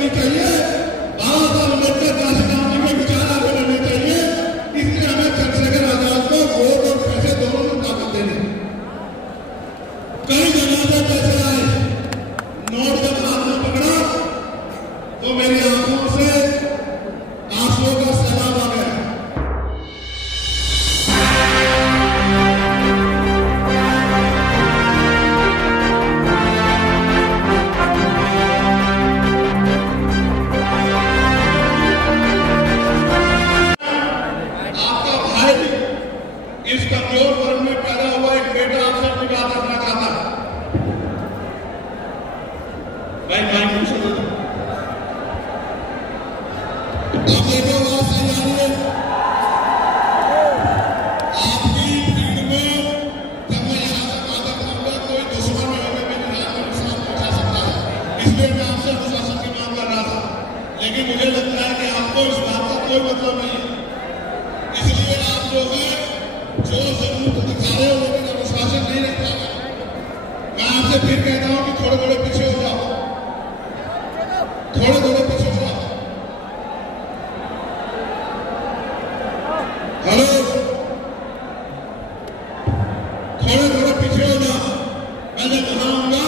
करनी चाहिए, बाबा साहब अम्बेडकर काशीराम जी के विचार आगे बढ़ने चाहिए। इसलिए हमें चंद्रशेखर आजाद को वोट और पैसे दोनों में ताकत देनी। कई जगह से पैसे आए, नोट जब हाथ में पकड़ा तो मेरी आंखों से आंसुओं का सैलाब आ गया। आपका भाई इस कमजोर वर्ग में पैदा हुआ एक बेटा आपसे अपनी बात रखना चाहता है। भाई माइक पूछ लो। आप देखो बात सही जा रही है। आपकी भीड़ में जब मैं यहाँ से बात करूंगा कोई दुश्मन में हमें मेरी रात में नुकसान पहुंचा सकता है। इसलिए मैं आपसे अनुशासन की मांग कर रहा था, लेकिन मुझे लगता है कि आपको इस बात का कोई मतलब नहीं है। इसलिए आप जो है जो जरूरत दिखा रहे हो लेकिन अनुशासन नहीं रख पा रहे। मैं आपसे फिर कहता हूं कि थोड़े थोड़े पीछे हो जाओ, थोड़े थोड़े पीछे हो जाओ। हेलो, थोड़े थोड़े पीछे हो जाओ। मैं जब बताऊंगा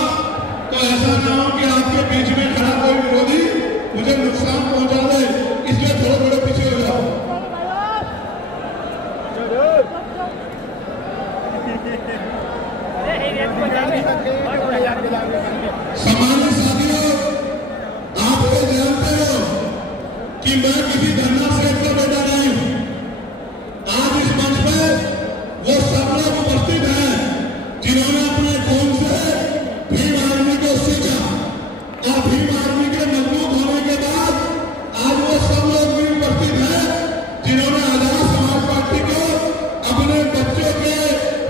तो ऐसा ना हो कि आपके बीच में खड़ा कोई विरोधी मुझे नुकसान पहुंचा दे, इसलिए थोड़े थोड़े पीछे हो जाओ। सम्मानित साथियों, आप लोग जानते हो कि मैं किसी धरना सेट का बेटा नहीं हूं। आज इस मंच पर वो सब लोग उपस्थित हैं जिन्होंने अपने खून से भीम आर्मी को सींचा और भीम आर्मी के मजबूत होने के बाद आज वो सब लोग भी उपस्थित हैं जिन्होंने आजाद समाज पार्टी को अपने बच्चों के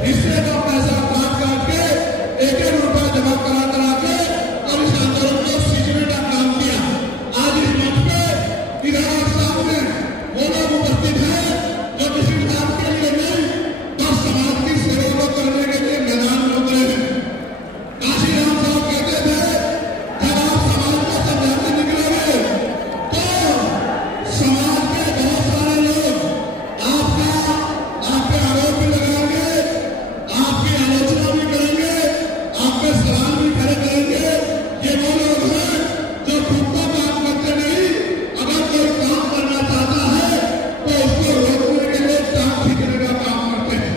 हिस्से का पैसा काट के एक रुपया जमा करा के और इस आंदोलन को सींचने का काम किया। आज इस मंच पे इधर सामने वो लोग उपस्थित हैं जो किसी बात के लिए नहीं बस समाज की सेवा को करने के लिए मैदान में उतरे हैं। काशीराम साहब कहते थे जब आप समाज को समझाने निकलोगे तो समाज के बहुत सारे लोग आप पे आरोप भी लगाएंगे, आपकी आलोचना भी करेंगे, आप पे सवाल भी खड़े करेंगे। ये वो लोग हैं जो खुद को काम करते नहीं, अगर कोई काम करना चाहता है तो उसको रोकने के लिए टांग खींचने का काम करते हैं।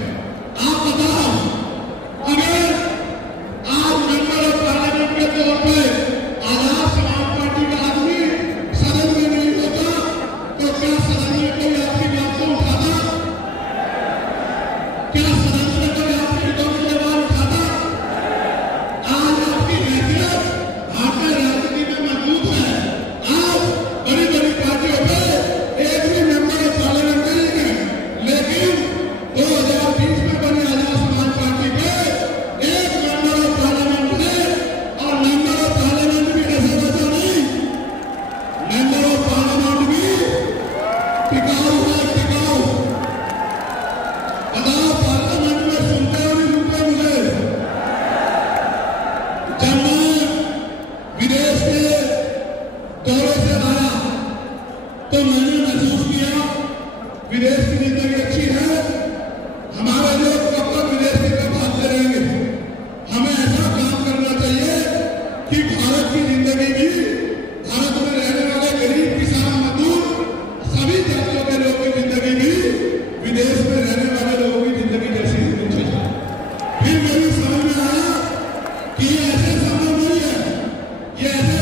आप बताओ, अगर आज मेंबर ऑफ पार्लियामेंट के तौर पे आजाद समाज पार्टी का आदमी सदन में नहीं होता तो क्या सदन में कोई आपकी बात को उठाता? क्या सदन में कोई आपकी हितों की आवाज उठाता? आज आपकी हैसियत भारतीय राजनीति में मजबूत है। आप बड़ी बड़ी पार्टियों पे एक भी मेंबर ऑफ पार्लियामेंट नहीं है, लेकिन 2020 में बनी आजाद समाज पार्टी पे एक मेंबर ऑफ पार्लियामेंट है और मेंबर ऑफ पार्लियामेंट भी ऐसा वैसा नहीं, मेंबर ऑफ पार्लियामेंट भी टिकाऊ है, टिकाऊ। बताओ पार्लियामेंट में सुनते हो नहीं सुनते मुझे? जब मैं विदेश के दौरे से आया तो मैंने महसूस किया विदेश की जिंदगी अच्छी है। हमारे लोग कब तक विदेश की तरफ भागते रहेंगे? हमें ऐसा काम करना चाहिए कि भारत की जिंदगी भी, भारत में रहने वाले गरीब किसान मजदूर सभी जातियों के लोगों की जिंदगी भी विदेश में रहने वाले लोगों की जिंदगी जैसी होनी चाहिए। फिर मेरी समझ में आया कि ये ऐसे संभव नहीं है, ये ऐसे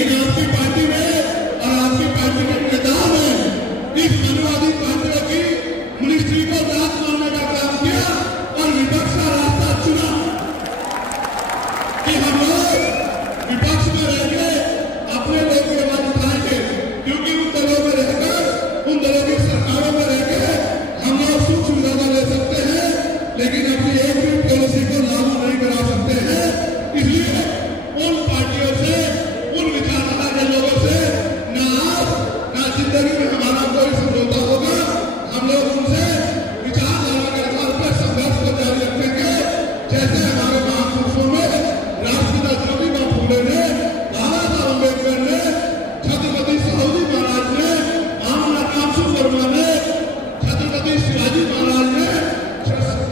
लेकिन आपकी पार्टी ने और आपकी पार्टी के नेताओं ने इस मनवादी पार्टियों की मिनिस्ट्री को रात मारने का काम किया और विपक्ष का रास्ता चुना कि हम लोग विपक्ष में रहकर अपने लोगों की आवाज उठाएंगे, क्योंकि उन दलों में रहकर, उन दलों की सरकारों में रहकर हम लोग सुख सुविधा ले सकते हैं, लेकिन अपनी एक भी पॉलिसी को लागू नहीं करा सकते हैं। इसलिए उन पार्टियों से, उन विचारधारा के लोगों से ना आज ना जिंदगी में हमारा कोई समझौता होगा। हम लोग उनसे विचारधारा के आधार पर संघर्ष को जारी रखेंगे, जैसे हमारे महापुरुषों में राष्ट्रपिता ज्योतिबा फूले ने, बाबा साहब अम्बेडकर ने, छत्रपति साहूजी महाराज ने, महामना कामसु वर्मा ने, छत्रपति शिवाजी महाराज ने,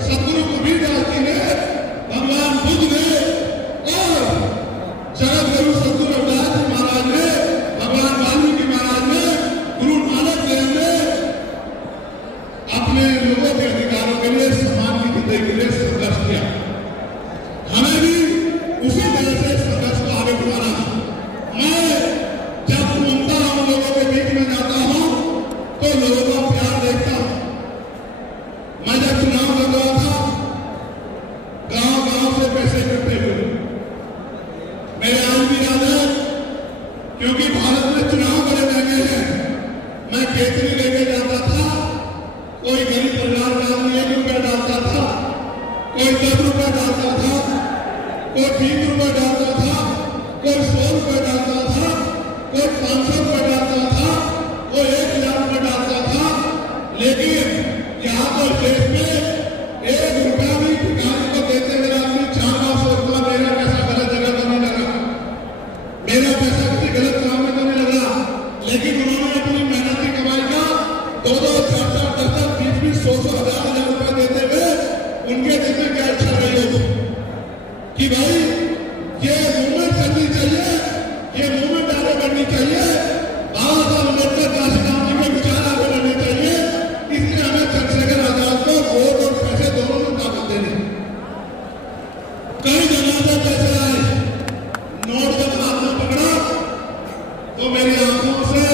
सदगुरु कबीरदास जी ने, भगवान बुद्ध ने और जगत गुरु सदगुरु रविदास जी महाराज ने, भगवान वाल्मीकि महाराज ने, गुरु नानक देव ने अपने लोगों के अधिकारों के लिए, समाज की जिंदगी के लिए संघर्ष किया। हमें भी उसी तरह से संघर्ष को आगे बढ़ाना है। मैं जब घूमता हूं, लोगों के बीच में जाता हूं, तो लोगों का प्यार देखता हूं। मैं जब चुनाव लड़ रहा था, गांव-गांव से पैसे इकट्ठे हुए, मेरे आज भी याद है, क्योंकि भारत में चुनाव बड़े महंगे हैं। मैं केतली लेके जाता था, कोई गरीब परिवार का आदमी 1 रुपया डालता था, कोई 10 रुपया डालता था, कोई 20 रुपया डालता था, कोई 100 रुपया डालता था, कोई 500 रुपया डालता था, कोई 1,000 रुपया डालता था। लेकिन यहाँ तो देश में 1 रुपया भी भिखारी को देते मेरा आदमी 4 बार सोचता, मेरा पैसा गलत जगह तो नहीं लगा, मेरा पैसा किसी गलत काम में तो नहीं लगा। लेकिन उन्होंने अपनी मेहनत की कमाई का 2-2, 4-4, 10-10, 20-20, 100-100, 1000-1000 रुपया देते हुए उनके दिल में क्या इच्छा रही होगी कि भाई ये मूवमेंट करनी चाहिए, ये मूवमेंट आगे बढ़नी चाहिए, बाबा साहब अम्बेडकर, काशीराम जी के विचार आगे बढ़ने चाहिए। इसलिए हमें चंद्रशेखर आजाद को वोट और पैसे दोनों को ताकत देनी। कई जगह से पैसे आए, नोट जब हाथ में पकड़ा तो मेरी आंखों से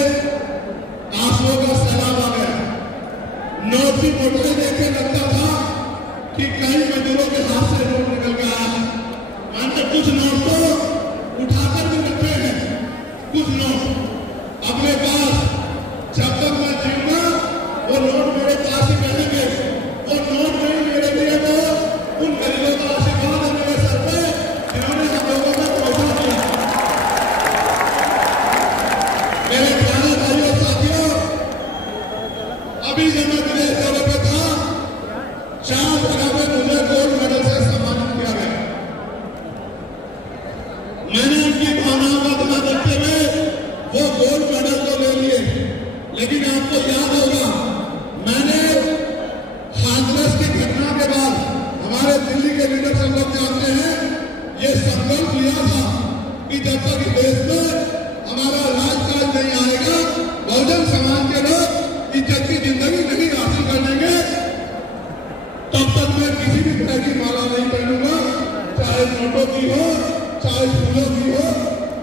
आंसुओं का सैलाब आ गया। नोट की बोतलें देख के लगता था कि कई मजदूरों के हाथ से नोट निकल गया है। मैंने कुछ नोट तो उठाकर भी रखे हैं, कुछ नोट अपने पास, जब तक मैं जीऊंगा वो नोट मेरे पास ही रहेंगे। वो नोट नहीं मेरे लिए, तो उन गरीबों का आशीर्वाद है मेरे सर पे, जिन्होंने हम लोगों में पैसा दिया। मेरे प्यारे भाइयों साथियों, अभी जब मैं विदेश दौरे पे था, 4 जगह पे मुझे गोल्ड मेडल से सम्मानित किया गया। मैंने उनकी भावनाओं का ध्यान रखते हुए वो गोल्ड मेडल तो ले लिए, लेकिन आपको याद होगा, मैंने हाथरस की घटना के बाद, हमारे दिल्ली के लीडर सब लोग जानते हैं, ये संकल्प लिया था कि जब तक देश में हमारा राजकाज नहीं आएगा, बहुजन समाज के लोग इज्जत की जिंदगी नहीं हासिल कर लेंगे, तब तक मैं किसी भी तरह की माला नहीं पहनूंगा, चाहे नोटों की हो, चाहे फूलों की हो,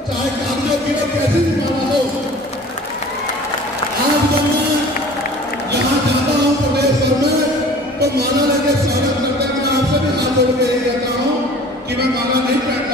चाहे कागजों की हो, कैसी भी माला हो। आज जब मैं यहाँ जाता हूँ प्रदेश भर में, तो माला लेके स्वागत करते हैं। मैं आपसे भी हाथ जोड़ के यही कहता हूँ कि मैं माला नहीं पहनता।